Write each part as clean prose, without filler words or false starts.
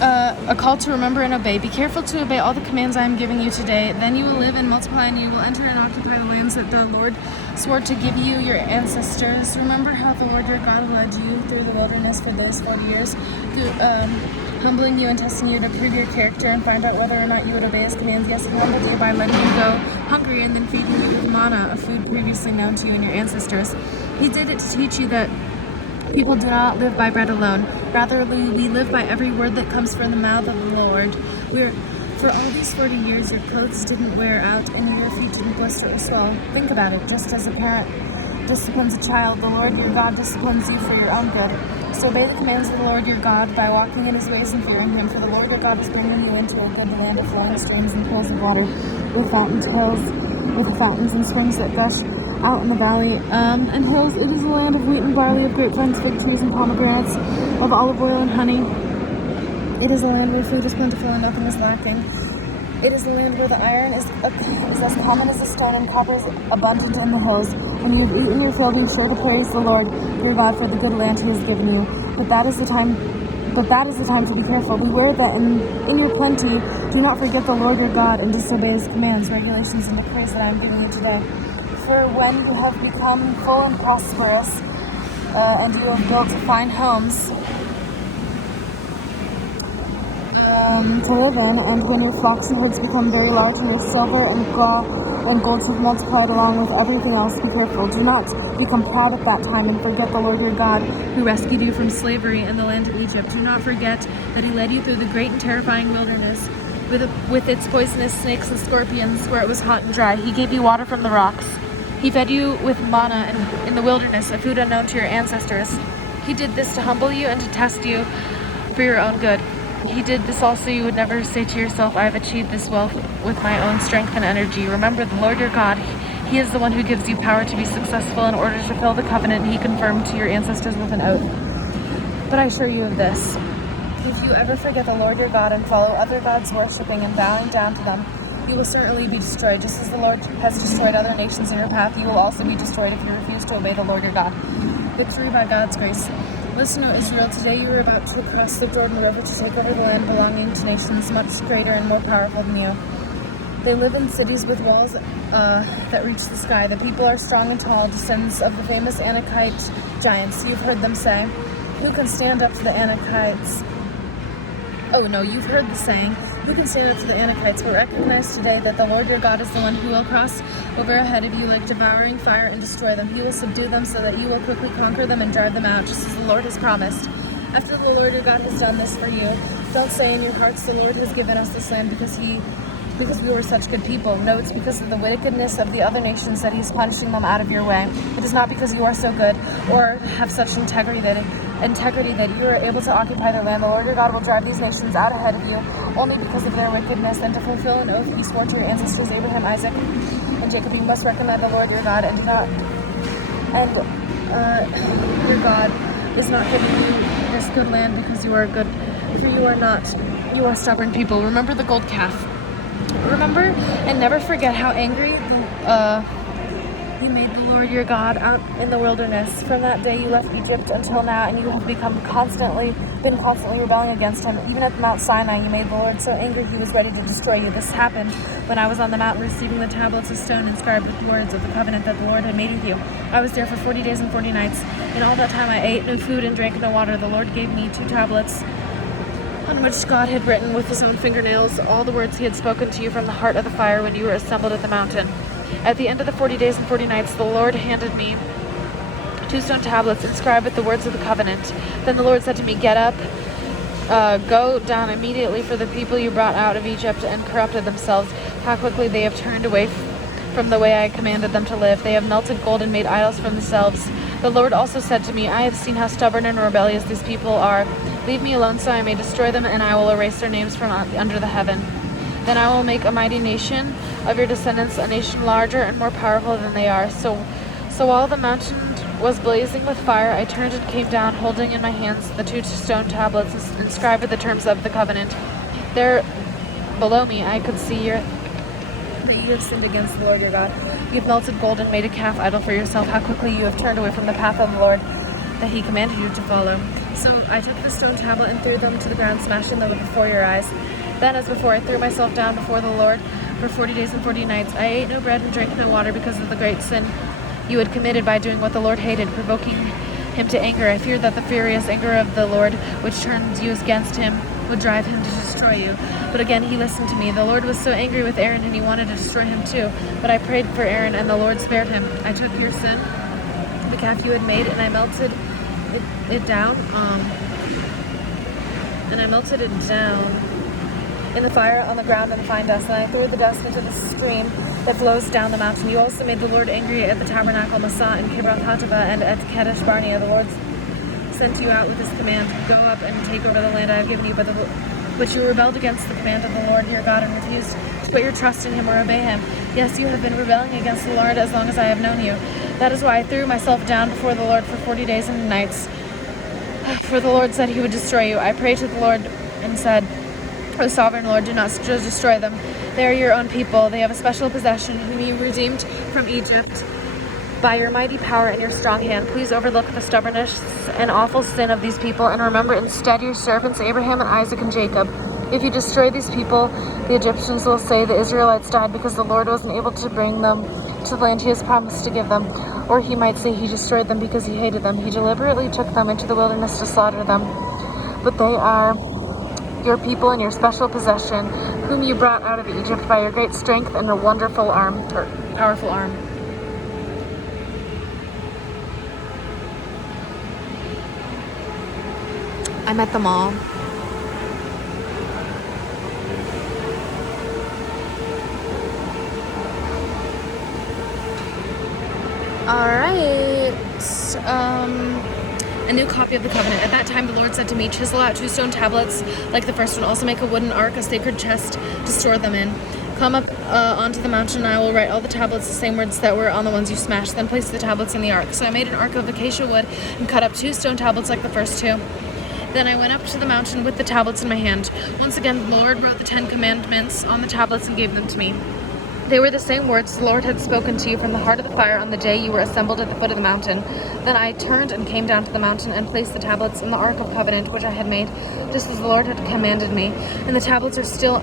a call to remember and obey. Be careful to obey all the commands I am giving you today. Then you will live and multiply, and you will enter and occupy the lands that the Lord swore to give you, your ancestors. Remember how the Lord your God led you through the wilderness for those 40 years, humbling you and testing you to prove your character and find out whether or not you would obey his commands. Yes, he humbled you by letting you go hungry and then feeding you with manna, a food previously known to you and your ancestors. He did it to teach you that people do not live by bread alone. Rather, we live by every word that comes from the mouth of the Lord. For all these 40 years, your clothes didn't wear out and your feet didn't blister or swell. Think about it. Just as a parent disciplines a child, the Lord your God disciplines you for your own good. So obey the commands of the Lord your God by walking in his ways and fearing him. For the Lord your God is bringing you into a good land of flowing streams and pools of water, with fountains and springs that gush out in the valley and hills. It is a land of wheat and barley, of grapevines, fig trees, and pomegranates, of olive oil and honey. It is a land where food is plentiful and nothing is lacking. It is a land where the iron is as common as the stone and copper is abundant in the hills. When you have eaten your fill, be sure to praise the Lord your God for the good land he has given you. But that is the time to be careful. Beware that in your plenty, do not forget the Lord your God and disobey his commands, regulations, and decrees that I am giving you today. For when you have become full and prosperous, and you have built fine homes to live in, and when your flocks and herds become very large, and your silver and gold have multiplied along with everything else, be careful. Do not become proud at that time and forget the Lord your God, who rescued you from slavery in the land of Egypt. Do not forget that he led you through the great and terrifying wilderness with its poisonous snakes and scorpions, where it was hot and dry. He gave you water from the rocks. He fed you with manna in the wilderness, a food unknown to your ancestors. He did this to humble you and to test you for your own good. He did this also you would never say to yourself, I have achieved this wealth with my own strength and energy. Remember the Lord your God. He is the one who gives you power to be successful in order to fulfill the covenant he confirmed to your ancestors with an oath. But I assure you of this. If you ever forget the Lord your God and follow other gods worshipping and bowing down to them, you will certainly be destroyed. Just as the Lord has destroyed other nations in your path, you will also be destroyed if you refuse to obey the Lord your God. Victory by God's grace. Listen, O Israel, today you are about to cross the Jordan River to take over the land belonging to nations much greater and more powerful than you. They live in cities with walls that reach the sky. The people are strong and tall, descendants of the famous Anakite giants. You've heard them say, who can stand up to the Anakites? Oh no, you've heard the saying, who can stand up to the Anakites? But recognize today that the Lord your God is the one who will cross over ahead of you like devouring fire and destroy them. He will subdue them so that you will quickly conquer them and drive them out, just as the Lord has promised. After the Lord your God has done this for you, don't say in your hearts, the Lord has given us this land because we were such good people. No, it's because of the wickedness of the other nations that he's punishing them out of your way. It is not because you are so good or have such integrity that you are able to occupy their land. The Lord your God will drive these nations out ahead of you only because of their wickedness, and to fulfill an oath he swore to your ancestors Abraham, Isaac, and Jacob. You must recognize the Lord your God your God is not giving you this good land because you are good, for you are stubborn people. Remember the gold calf. Remember and never forget how angry you made the Lord your God out in the wilderness. From that day you left Egypt until now, and you have been constantly rebelling against him. Even at Mount Sinai you made the Lord so angry he was ready to destroy you. This happened when I was on the mountain receiving the tablets of stone inscribed with words of the covenant that the Lord had made with you. I was there for 40 days and 40 nights. In all that time I ate no food and drank no water. The Lord gave me 2 tablets on which God had written with his own fingernails all the words he had spoken to you from the heart of the fire when you were assembled at the mountain. At the end of the 40 days and 40 nights, the Lord handed me 2 stone tablets inscribed with the words of the covenant. Then the Lord said to me, get up, go down immediately, for the people you brought out of Egypt and corrupted themselves. How quickly they have turned away from the way I commanded them to live. They have melted gold and made idols for themselves. The Lord also said to me, I have seen how stubborn and rebellious these people are. Leave me alone so I may destroy them, and I will erase their names from under the heaven. Then I will make a mighty nation of your descendants, a nation larger and more powerful than they are. So while the mountain was blazing with fire, I turned and came down, holding in my hands the 2 stone tablets inscribed with the terms of the covenant. There below me I could see that you have sinned against the Lord your God. You have melted gold and made a calf idol for yourself. How quickly you have turned away from the path of the Lord that he commanded you to follow. So I took the stone tablet and threw them to the ground, smashing them before your eyes. Then, as before, I threw myself down before the Lord for 40 days and 40 nights. I ate no bread and drank no water because of the great sin you had committed by doing what the Lord hated, provoking him to anger. I feared that the furious anger of the Lord, which turned you against him, would drive him to destroy you. But again, he listened to me. The Lord was so angry with Aaron, and he wanted to destroy him too. But I prayed for Aaron, and the Lord spared him. I took your sin, the calf you had made, and I melted it down. In the fire on the ground and fine dust, and I threw the dust into the stream that flows down the mountain. You also made the Lord angry at the tabernacle, Massah, and Kibroth Hattaavah, and at Kadesh Barnea. The Lord sent you out with this command: go up and take over the land I have given you, but you rebelled against the command of the Lord your God and refused to put your trust in him or obey him. Yes, you have been rebelling against the Lord as long as I have known you. That is why I threw myself down before the Lord for 40 days and nights. For the Lord said he would destroy you. I prayed to the Lord and said, O sovereign Lord, do not destroy them. They are your own people. They have a special possession, whom you redeemed from Egypt by your mighty power and your strong hand. Please overlook the stubbornness and awful sin of these people, and remember instead your servants Abraham and Isaac and Jacob. If you destroy these people, the Egyptians will say the Israelites died because the Lord wasn't able to bring them to the land he has promised to give them. Or he might say he destroyed them because he hated them. He deliberately took them into the wilderness to slaughter them. But they are your people and your special possession, whom you brought out of Egypt by your great strength and a wonderful arm, or powerful arm. I'm at the mall. Alright. A new copy of the covenant. At that time the Lord said to me, chisel out 2 stone tablets like the first one. Also make a wooden ark, a sacred chest to store them in. Come up onto the mountain, and I will write all the tablets, the same words that were on the ones you smashed. Then place the tablets in the ark. So I made an ark of acacia wood and cut up 2 stone tablets like the first 2. Then I went up to the mountain with the tablets in my hand. Once again, the Lord wrote the 10 commandments on the tablets and gave them to me. They were the same words the Lord had spoken to you from the heart of the fire on the day you were assembled at the foot of the mountain. Then I turned and came down to the mountain and placed the tablets in the ark of covenant which I had made, just as the Lord had commanded me. And the tablets are still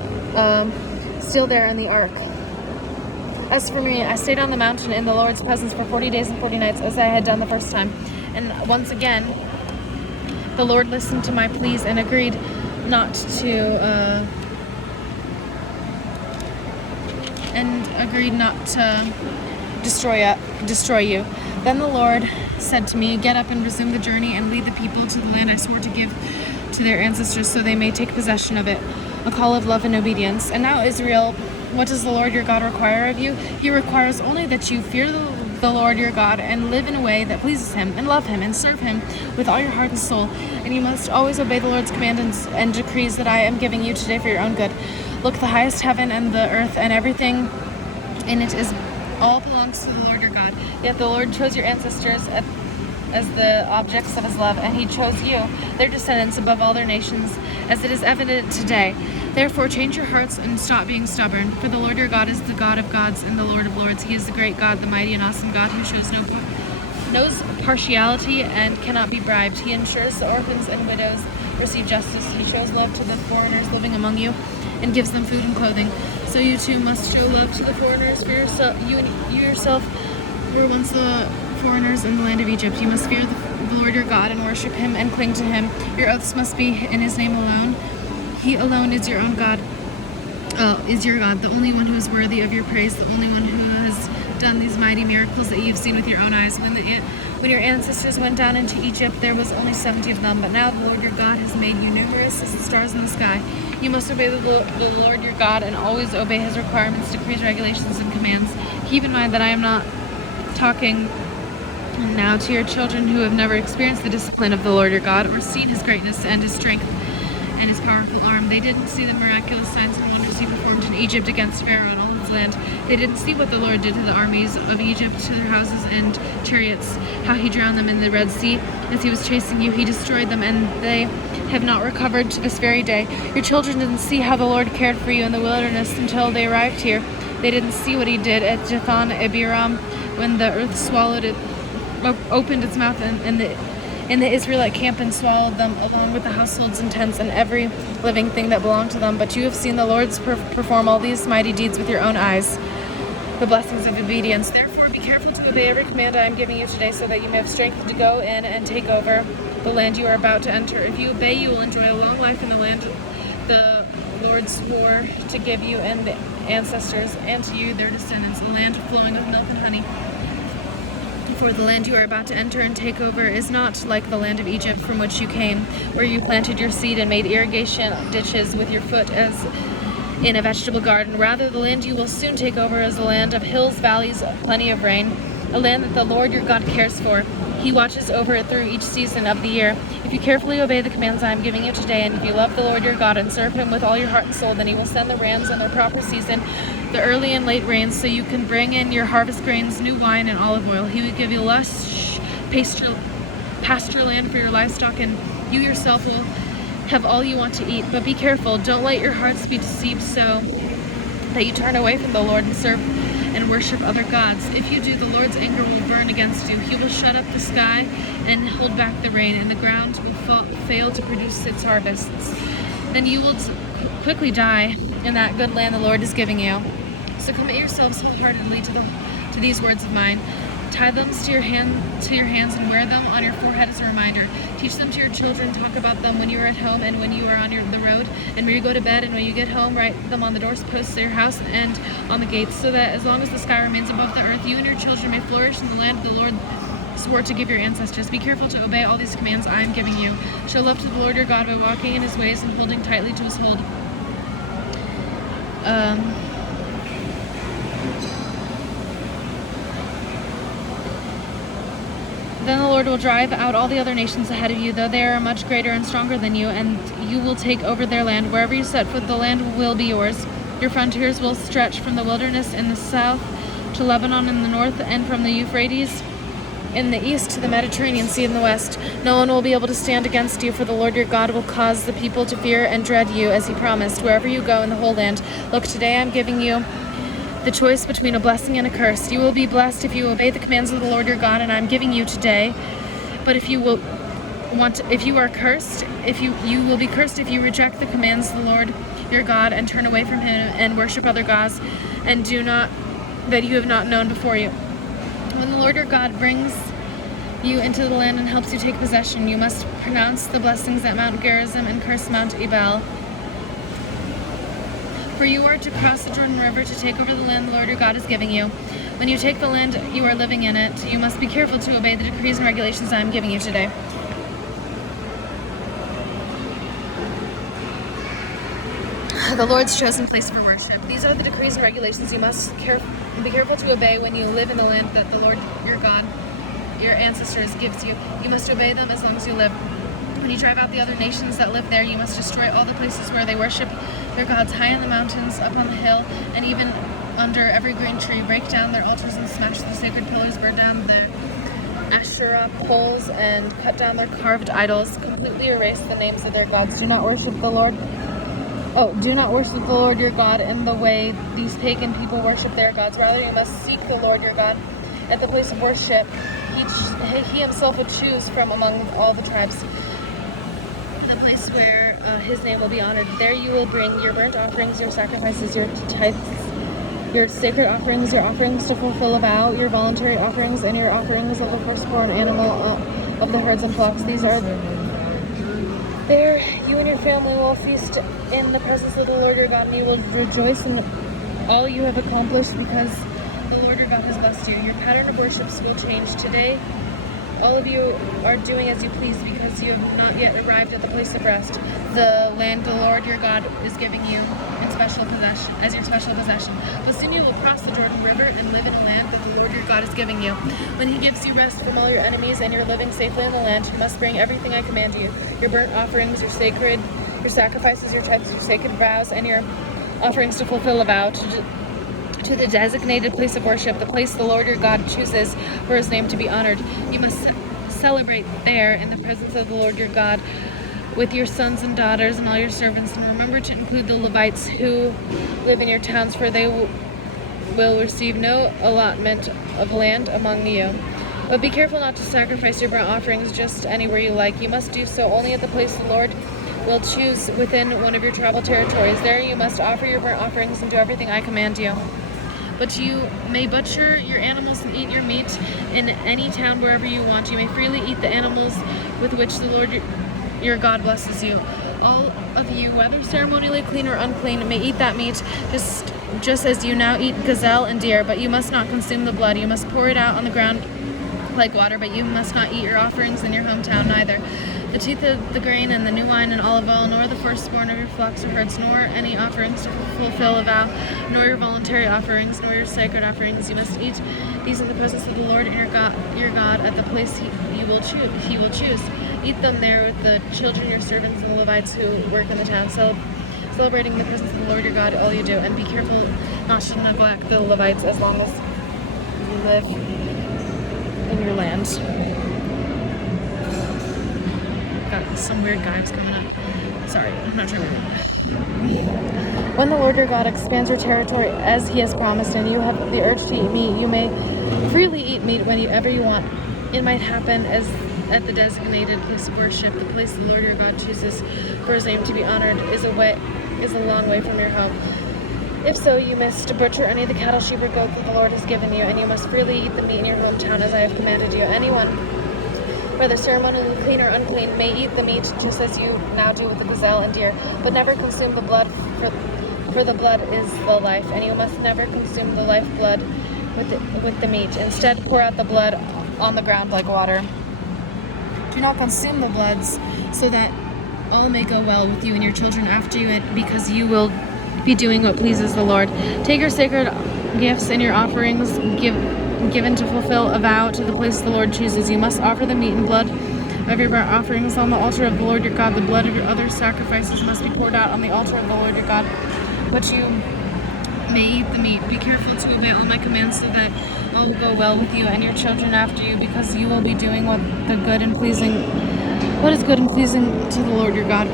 there in the ark. As for me, I stayed on the mountain in the Lord's presence for 40 days and 40 nights, as I had done the first time. And once again, the Lord listened to my pleas and agreed not to destroy you. Then the Lord said to me, get up and resume the journey and lead the people to the land I swore to give to their ancestors so they may take possession of it. A call of love and obedience. And now, Israel, what does the Lord your God require of you? He requires only that you fear the Lord your God and live in a way that pleases him and love him and serve him with all your heart and soul. And you must always obey the Lord's commands and decrees that I am giving you today for your own good. Look, the highest heaven and the earth and everything in it all belongs to the Lord your God. Yet the Lord chose your ancestors as the objects of his love, and he chose you, their descendants, above all their nations, as it is evident today. Therefore change your hearts and stop being stubborn, for the Lord your God is the God of gods and the Lord of lords. He is the great God, the mighty and awesome God, who shows knows partiality and cannot be bribed. He ensures the orphans and widows receive justice. He shows love to the foreigners living among you and gives them food and clothing. So you too must show love to the foreigners, for you yourself were once the foreigners in the land of Egypt. You must fear the Lord your God and worship him and cling to him. Your oaths must be in his name alone. He alone is your own God. Is your God, the only one who is worthy of your praise, the only one who has done these mighty miracles that you've seen with your own eyes. When your ancestors went down into Egypt, there was only 70 of them, but now the Lord your God has made you numerous as the stars in the sky. You must obey the Lord your God and always obey his requirements, decrees, regulations, and commands. Keep in mind that I am not talking now to your children who have never experienced the discipline of the Lord your God or seen his greatness and his strength and his powerful arm. They didn't see the miraculous signs and wonders he performed in Egypt against Pharaoh and all his land. They didn't see what the Lord did to the armies of Egypt, to their houses and chariots, how he drowned them in the Red Sea. As he was chasing you, he destroyed them, and they have not recovered to this very day. Your children didn't see how the Lord cared for you in the wilderness until they arrived here. They didn't see what he did at Jathan Abiram when the earth swallowed it, opened its mouth, and in the Israelite camp and swallowed them, along with the households and tents and every living thing that belonged to them. But you have seen the Lord perform all these mighty deeds with your own eyes, the blessings of obedience. Therefore, be careful to obey every command I am giving you today, so that you may have strength to go in and take over the land you are about to enter. If you obey, you will enjoy a long life in the land the Lord swore to give you and the ancestors, and to you, their descendants, a land flowing with milk and honey. For the land you are about to enter and take over is not like the land of Egypt from which you came, where you planted your seed and made irrigation ditches with your foot as in a vegetable garden. Rather, the land you will soon take over is a land of hills, valleys, plenty of rain, a land that the Lord your God cares for. He watches over it through each season of the year. If you carefully obey the commands I am giving you today, and if you love the Lord your God and serve him with all your heart and soul, then he will send the rains in their proper season, the early and late rains, so you can bring in your harvest grains, new wine, and olive oil. He will give you lush pasture land for your livestock, and you yourself will have all you want to eat. But be careful, don't let your hearts be deceived so that you turn away from the Lord and serve and worship other gods. If you do, the Lord's anger will burn against you. He will shut up the sky and hold back the rain, and the ground will fail to produce its harvests. Then you will quickly die in that good land the Lord is giving you. So commit yourselves wholeheartedly to these words of mine. Tie them to your hands and wear them on your forehead as a reminder. Teach them to your children. Talk about them when you are at home and when you are on the road, and when you go to bed and when you get home. Write them on the doorposts of your house and on the gates, so that as long as the sky remains above the earth, you and your children may flourish in the land the Lord swore to give your ancestors. Be careful to obey all these commands I am giving you. Show love to the Lord your God by walking in his ways and holding tightly to his hold. Then the Lord will drive out all the other nations ahead of you, though they are much greater and stronger than you, and you will take over their land. Wherever you set foot, the land will be yours. Your frontiers will stretch from the wilderness in the south to Lebanon in the north, and from the Euphrates in the east to the Mediterranean Sea in the west. No one will be able to stand against you, for the Lord your God will cause the people to fear and dread you, as he promised, wherever you go in the whole land. Look, today I am giving you the choice between a blessing and a curse. You will be blessed if you obey the commands of the Lord your God, and I am giving you today. But if you are cursed, you will be cursed if you reject the commands of the Lord your God and turn away from him and worship other gods and that you have not known before you. When the Lord your God brings you into the land and helps you take possession, you must pronounce the blessings at Mount Gerizim and curse Mount Ebal. For you are to cross the Jordan River to take over the land the Lord your God is giving you. When you take the land you are living in it, you must be careful to obey the decrees and regulations I am giving you today. The Lord's chosen place for worship. These are the decrees and regulations you must be careful to obey when you live in the land that the Lord your God, your ancestors, gives you. You must obey them as long as you live. When you drive out the other nations that live there, you must destroy all the places where they worship their gods, high in the mountains, up on the hill, and even under every green tree. Break down their altars and smash the sacred pillars, burn down the Asherah poles, and cut down their carved idols. Completely erase the names of their gods. Do not worship the Lord your God in the way these pagan people worship their gods. Rather, you must seek the Lord your God at the place of worship he himself would choose from among all the tribes, the place where his name will be honored. There you will bring your burnt offerings, your sacrifices, your tithes, your sacred offerings, your offerings to fulfill a vow, your voluntary offerings, and your offerings of the firstborn animal of the herds and flocks. These are there you and your family will feast in the presence of the Lord your God, and you will rejoice in all you have accomplished, because the Lord your God has blessed you. Your pattern of worships will change. Today, all of you are doing as you please, because you have not yet arrived at the place of rest, the land the Lord your God is giving you in special possession, as your special possession. But soon you will cross the Jordan River and live in the land that the Lord your God is giving you. When he gives you rest from all your enemies and you're living safely in the land, you must bring everything I command you: your burnt offerings, your sacrifices, your tithes, your sacred vows, and your offerings to fulfill a vow, to the designated place of worship, the place the Lord your God chooses for his name to be honored. You must celebrate there in the presence of the Lord your God with your sons and daughters and all your servants, and remember to include the Levites who live in your towns, for they will receive no allotment of land among you. But be careful not to sacrifice your burnt offerings just anywhere you like. You must do so only at the place the Lord will choose within one of your tribal territories. There you must offer your burnt offerings and do everything I command you. But you may butcher your animals and eat your meat in any town wherever you want. You may freely eat the animals with which the Lord your God blesses you. All of you, whether ceremonially clean or unclean, may eat that meat just as you now eat gazelle and deer, but you must not consume the blood. You must pour it out on the ground like water, but you must not eat your offerings in your hometown, neither the teeth of the grain and the new wine and olive oil, nor the firstborn of your flocks or herds, nor any offerings to fulfill a vow, nor your voluntary offerings, nor your sacred offerings. You must eat these in the presence of the Lord your God at the place he will choose. Eat them there with the children, your servants, and the Levites who work in the town, celebrating the presence of the Lord your God all you do. And be careful not to neglect the Levites as long as you live in your land. Got some weird guys coming up. Sorry, I'm not sure. When the Lord your God expands your territory as he has promised, and you have the urge to eat meat, you may freely eat meat whenever you want. It might happen as at the designated place of worship, the place the Lord your God chooses for his name to be honored, is a long way from your home. If so, you must butcher any of the cattle, sheep, or goats that the Lord has given you, and you must freely eat the meat in your hometown as I have commanded you. Anyone, whether ceremonially clean or unclean, may eat the meat just as you now do with the gazelle and deer, but never consume the blood, for the blood is the life, and you must never consume the life blood with the meat. Instead, pour out the blood on the ground like water. Do not consume the bloods, so that all may go well with you and your children after you, because you will be doing what pleases the Lord. Take your sacred gifts and your offerings given to fulfill a vow to the place the Lord chooses. You must offer the meat and blood of your burnt offerings on the altar of the Lord your God. The blood of your other sacrifices must be poured out on the altar of the Lord your God. But you may eat the meat. Be careful to obey all my commands, so that all will go well with you and your children after you, because you will be doing what is good and pleasing to the Lord your God.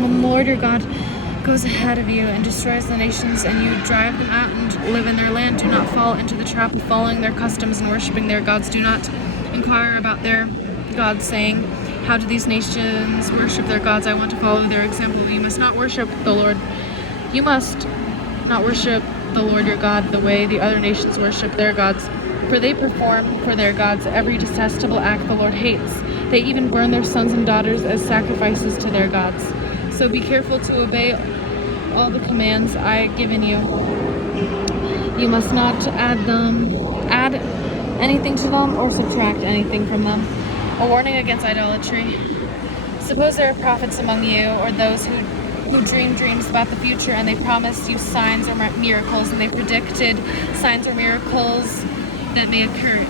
When the Lord your God goes ahead of you and destroys the nations, and you drive them out and live in their land, do not fall into the trap of following their customs and worshiping their gods. Do not inquire about their gods, saying, how do these nations worship their gods? I want to follow their example. You must not worship the Lord. You must not worship the Lord your God the way the other nations worship their gods, for they perform for their gods every detestable act the Lord hates. They even burn their sons and daughters as sacrifices to their gods. So be careful to obey all the commands I have given you. You must not add anything to them or subtract anything from them. A warning against idolatry. Suppose there are prophets among you, or those who dream dreams about the future, and they promise you signs or miracles, and they predicted signs or miracles that may occur.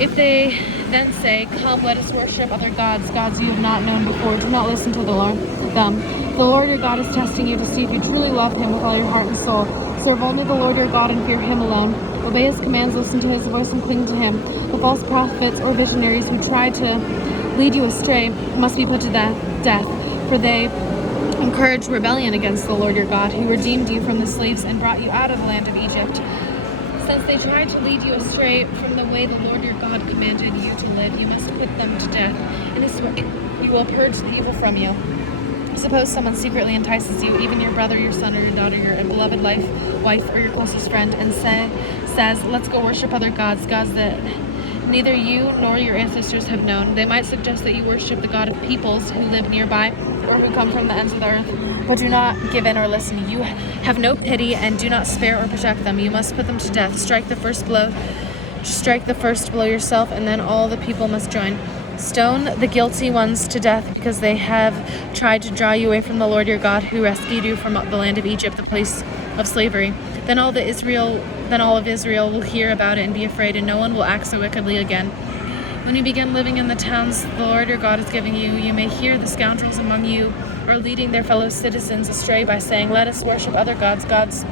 If they then say, come, let us worship other gods you have not known before, do not listen to them. The Lord your God is testing you to see if you truly love him with all your heart and soul. Serve only the Lord your God and fear him alone. Obey his commands, listen to his voice, and cling to him. The false prophets or visionaries who try to lead you astray must be put to death, for they encourage rebellion against the Lord your God, who redeemed you from the slaves and brought you out of the land of Egypt. Since they tried to lead you astray from the way the Lord your God commanded you to live, you must put them to death. In this way, you will purge the evil from you. Suppose someone secretly entices you, even your brother, your son, or your daughter, your beloved wife, or your closest friend, and says, let's go worship other gods that neither you nor your ancestors have known. They might suggest that you worship the God of peoples who live nearby, or who come from the ends of the earth. But do not give in or listen. You have no pity, and do not spare or protect them. You must put them to death. Strike the first blow yourself, and then all the people must join. Stone the guilty ones to death, because they have tried to draw you away from the Lord your God, who rescued you from the land of Egypt, the place of slavery. Then all of Israel will hear about it and be afraid, and no one will act so wickedly again. When you begin living in the towns the Lord your God is giving you, you may hear the scoundrels among you are leading their fellow citizens astray by saying, let us worship other gods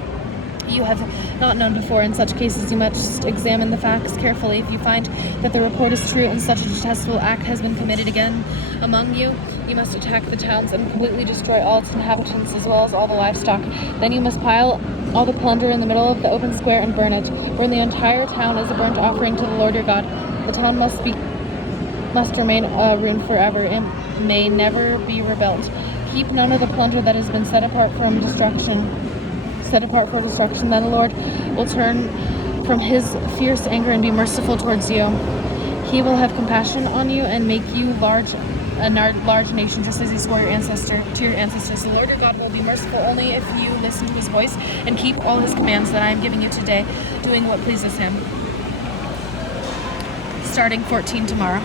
you have not known before. In such cases, you must examine the facts carefully. If you find that the report is true and such a detestable act has been committed again among you, you must attack the towns and completely destroy all its inhabitants as well as all the livestock. Then you must pile all the plunder in the middle of the open square and burn it. Burn the entire town as a burnt offering to the Lord your God. The town must remain a ruin forever and may never be rebuilt. Keep none of the plunder that has been set apart for destruction. Then the Lord will turn from his fierce anger and be merciful towards you. He will have compassion on you and make you a large nation, just as he swore to your ancestors. The Lord your God will be merciful only if you listen to his voice and keep all his commands that I am giving you today, doing what pleases him. Starting 14 tomorrow.